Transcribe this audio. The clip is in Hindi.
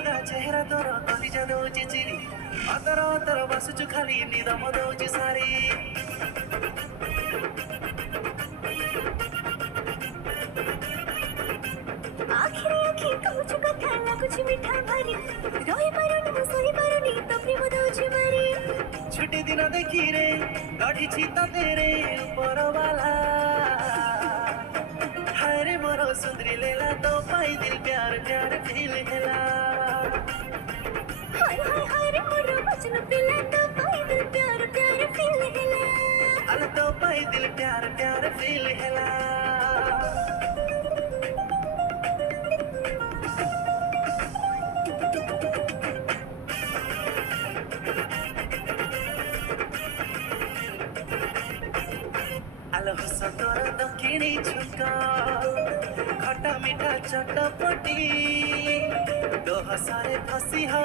ଲଗା ଚେହେରା ତୋର କରି ଯା ଦଉଛି ଚିରି ଅତର ଅତର ବସୁଛୁ ଖାଲି ନିଦମ ଦଉଛି ସାରି आखिर आखिर कहूछु कथा लाଗୁଛି ମିଠା ଭାରି ରହି ପାରୁନି ମୁଁ ସହି ପାରୁନି ତ ପ୍ରେମ ଦଉଛି ମାରି ଛୁଟି ଦିନ ଦେଖି ରେ ଗଢିଛି ତତେ ରେ ଉପର ବାଲା हाय रे मोरो सुंदरी लेला तो पाई दिल प्यार प्यार फील हेला हाय हाय हाय रे मोर वचन पिला तो पाई दिल प्यार प्यार फील हेला अल तो पाई दिल प्यार प्यार फील हेला आलो सतोर दक्षिणी छुका खटा मीठा चटपटी दो हसारे फसी हो